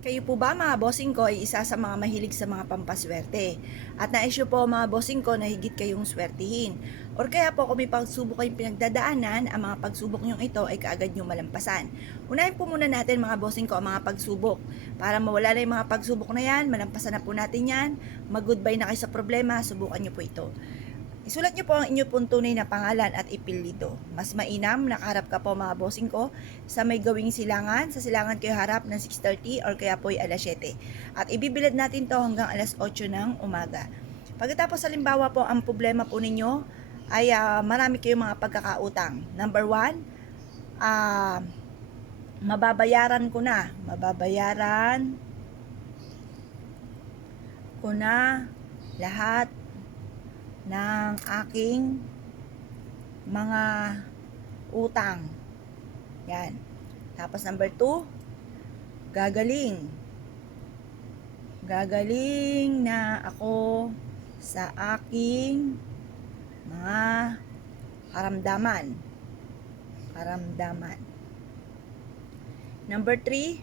Kayo po ba mga bossing ko ay isa sa mga mahilig sa mga pampaswerte? At nais nyo po mga bossing ko na higit kayong swertihin? Or kaya po kung may pagsubok kayong pinagdadaanan, ang mga pagsubok nyong ito ay kaagad nyong malampasan. Unahin po muna natin mga bossing ko ang mga pagsubok. Para mawala na yung mga pagsubok na yan, malampasan na po natin yan, mag-goodbye na kayo sa problema, subukan nyo po ito. Isulat niyo po ang inyong pong tunay na pangalan at ipilito. Mas mainam, nakaharap ka po mga bossing ko sa may gawing silangan. Sa silangan kayo harap ng 6:30 or kaya po ay alas 7. At ibibilad natin to hanggang alas 8 ng umaga. Pagkatapos halimbawa po ang problema po ninyo ay marami kayong mga pagkakautang. Number 1, mababayaran ko na. Mababayaran ko na lahat ng aking mga utang. Yan. Tapos number 2, gagaling. Gagaling na ako sa aking mga karamdaman. Karamdaman. Number 3,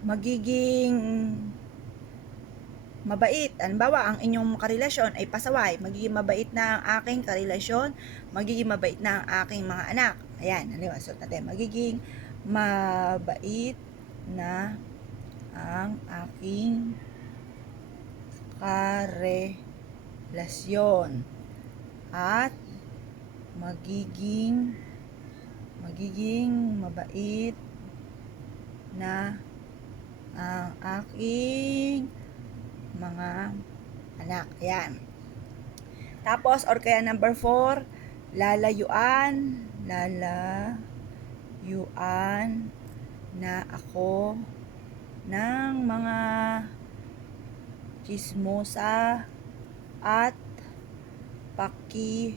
magiging mabait. Halimbawa, ang inyong karelasyon ay pasaway. Magiging mabait na ang aking karelasyon. Magiging mabait na ang aking mga anak. Ayan, halimbawa, suot natin. Magiging mabait na ang aking karelasyon. At magiging mabait na ang aking mga anak. Ayan. Tapos, or kaya number 4, lalayuan na ako ng mga chismosa at pakielamera.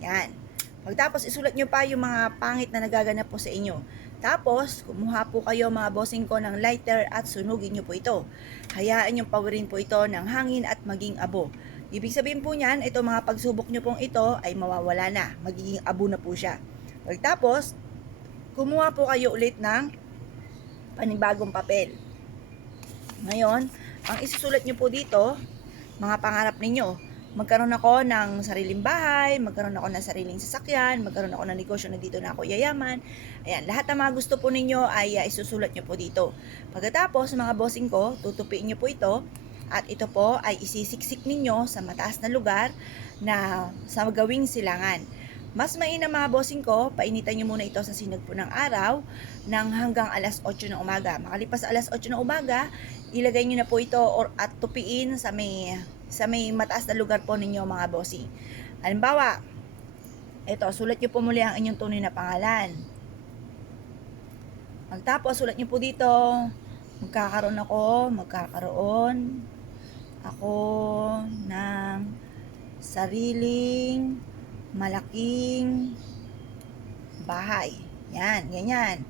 Yan. Pagtapos, isulat nyo pa yung mga pangit na nagaganap po sa inyo. Tapos, kumuha po kayo mga bossing ko ng lighter at sunugin nyo po ito. Hayaan nyo pawirin po ito ng hangin at maging abo. Ibig sabihin po niyan, ito mga pagsubok nyo pong ito ay mawawala na. Magiging abo na po siya. Pagtapos, kumuha po kayo ulit ng panibagong papel. Ngayon, ang isusulat nyo po dito, mga pangarap ninyo. Magkaroon ako ng sariling bahay, magkaroon ako ng sariling sasakyan, magkaroon ako ng negosyo na dito na ako yayaman. Ayan, lahat ng mga gusto po ninyo ay isusulat nyo po dito. Pagkatapos, mga bossing ko, tutupiin nyo po ito at ito po ay isisiksik ninyo sa mataas na lugar na sa gawing silangan. Mas mainam mga bossing ko, painitan nyo muna ito sa sinag po ng araw ng hanggang alas 8 ng umaga. Makalipas alas 8 ng umaga, ilagay nyo na po ito at tupiin sa may mataas na lugar po ninyo mga bossing. Halimbawa, ito, sulat nyo po muli ang inyong tunay na pangalan. Pagtapos, sulat nyo po dito, magkakaroon ako ng sariling malaking bahay. Yan, ganyan.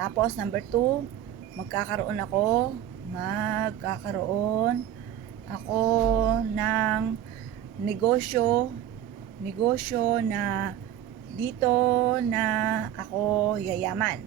Tapos, number 2, magkakaroon ako ng negosyo na dito na ako yayaman.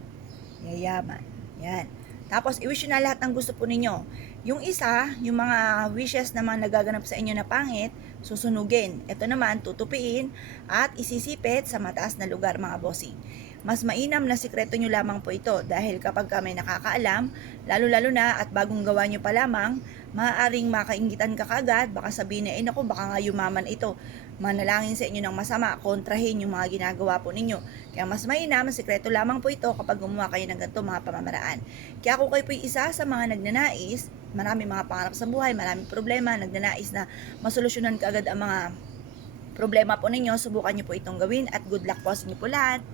Yan. Tapos, i-wish nyo na lahat ng gusto po ninyo. Yung isa, yung mga wishes na mga nagaganap sa inyo na pangit, susunugin. Ito naman, tutupiin at isisipit sa mataas na lugar mga bossing. Mas mainam na sikreto nyo lamang po ito dahil kapag may nakakaalam, lalo-lalo na at bagong gawa nyo pa lamang, maaaring makaingitan ka kagad, baka sabihin na, naku, baka nga yumaman ito. Manalangin sa inyo ng masama, kontrahin yung mga ginagawa po ninyo. Kaya mas mainam, sikreto lamang po ito kapag gumawa kayo ng ganito mga pamamaraan. Kaya kung kayo po isa sa mga nagnanais, marami mga pangarap sa buhay, maraming problema, nagnanais na masolusyonan kaagad ang mga problema po ninyo, subukan nyo po itong gawin at good luck po sa inyo po lahat.